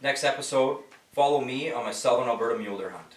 Next episode, follow me on my southern Alberta mule deer hunt.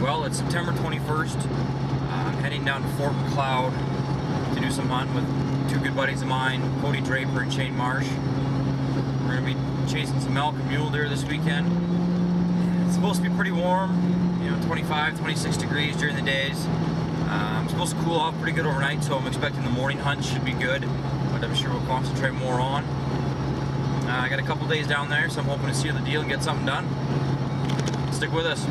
Well, it's September 21st. I'm heading down to Fort McLeod to do some hunting with two good buddies of mine, Cody Draper and Shane Marsh. We're going to be chasing some elk and mule deer this weekend. It's supposed to be pretty warm, 25, 26 degrees during the days. I'm supposed to cool off pretty good overnight, so I'm expecting the morning hunt should be good, but I'm sure we'll concentrate more on. I got a couple days down there, so I'm hoping to seal the deal and get something done. Stick with us.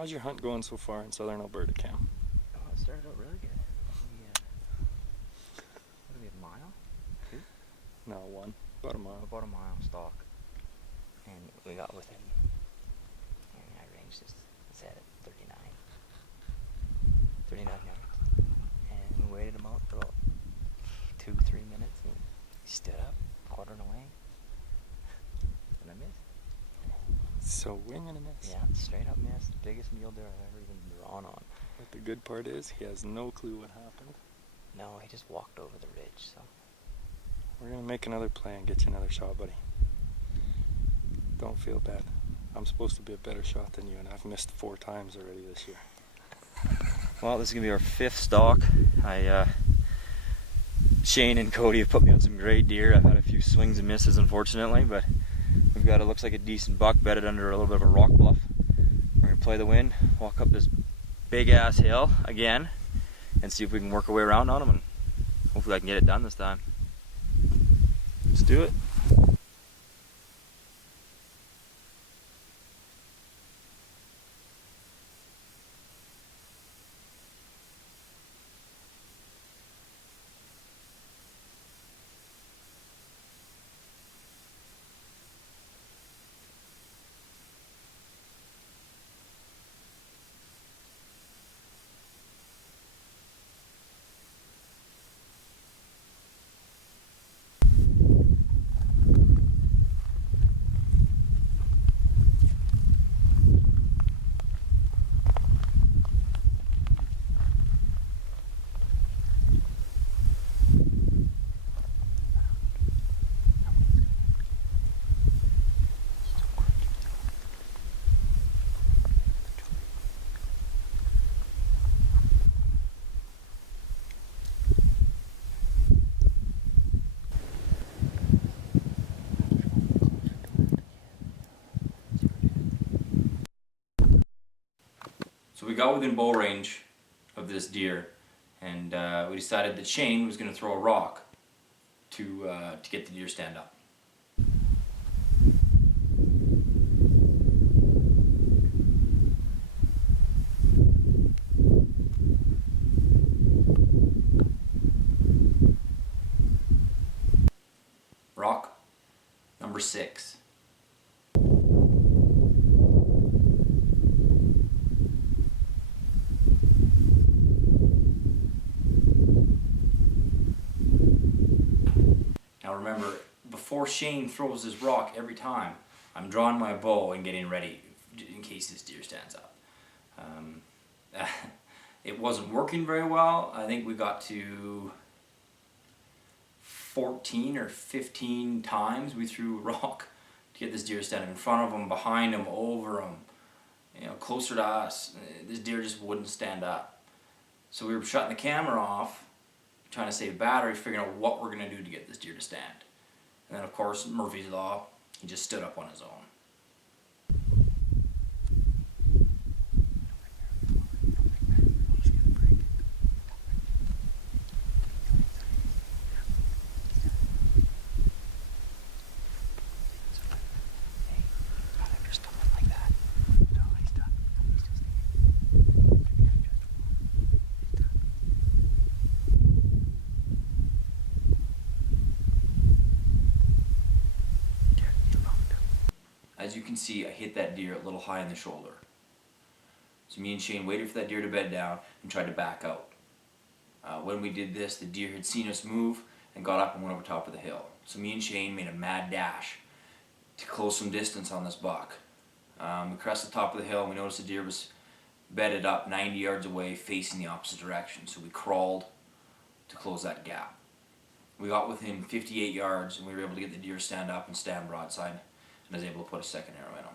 how's your hunt going so far in southern Alberta, Cam? Oh, it started out really good. What do we have, a mile? 2? No, 1. About a mile. About a mile stalk. And we got within, and I ranged this at 39 yards. And we waited him out for about 2-3 minutes, and he stood up, quartering away, and I missed. So wing and a miss. Yeah, straight up miss. Biggest mule deer I've ever even drawn on. But the good part is he has no clue what happened. No, he just walked over the ridge, so. We're going to make another play and get you another shot, buddy. Don't feel bad. I'm supposed to be a better shot than you, and I've missed 4 times already this year. Well, this is going to be our 5th stalk. Shane and Cody have put me on some great deer. I've had a few swings and misses, unfortunately, but we've got, it looks like a decent buck bedded under a little bit of a rock bluff. We're going to play the wind, walk up this big-ass hill again, and see if we can work our way around on them, and hopefully I can get it done this time. Let's do it. So we got within bow range of this deer, and we decided that Shane was going to throw a rock to get the deer stand up. Rock number 6. Now remember, before Shane throws his rock every time, I'm drawing my bow and getting ready in case this deer stands up. It wasn't working very well. I think we got to 14 or 15 times we threw a rock to get this deer standing in front of him, behind him, over him, you know, closer to us. This deer just wouldn't stand up. So we were shutting the camera off, trying to save battery, figuring out what we're going to do to get this deer to stand. And then of course, Murphy's Law, he just stood up on his own. As you can see, I hit that deer a little high in the shoulder. So me and Shane waited for that deer to bed down and tried to back out. When we did this, the deer had seen us move and got up and went over top of the hill. So me and Shane made a mad dash to close some distance on this buck. We crossed the top of the hill and we noticed the deer was bedded up 90 yards away facing the opposite direction. So we crawled to close that gap. We got within 58 yards and we were able to get the deer to stand up and stand broadside, and I was able to put a second arrow in him.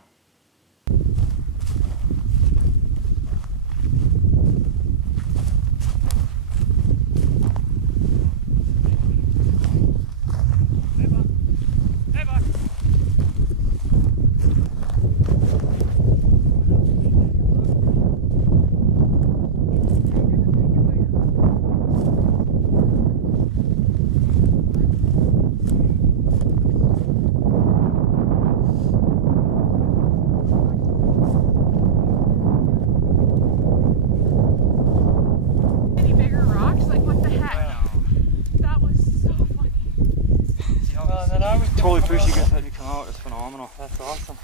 Oh, that's awesome.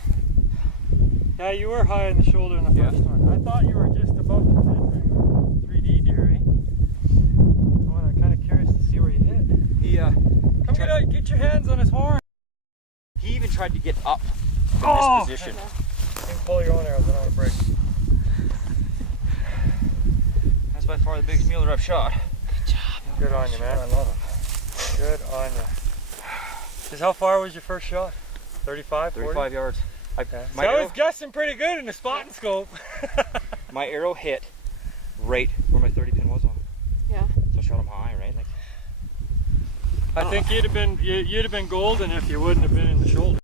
Yeah, you were high in the shoulder in the first one. I thought you were just above the pin 3D deer, eh? Well, I'm kind of curious to see where you hit. He Come get your hands on his horn. he even tried to get up from Oh! this position. You can pull your own arrows, I don't want to break. That's by far the biggest mule that I've shot. Good on you, man. I love him. Good on you. Just how far was your first shot? 35, 40? 35 yards. So I was guessing pretty good in the spotting scope. My arrow hit right where my 30 pin was on. Yeah. So I shot him high, right? Like, I think you'd have been golden if you wouldn't have been in the shoulder.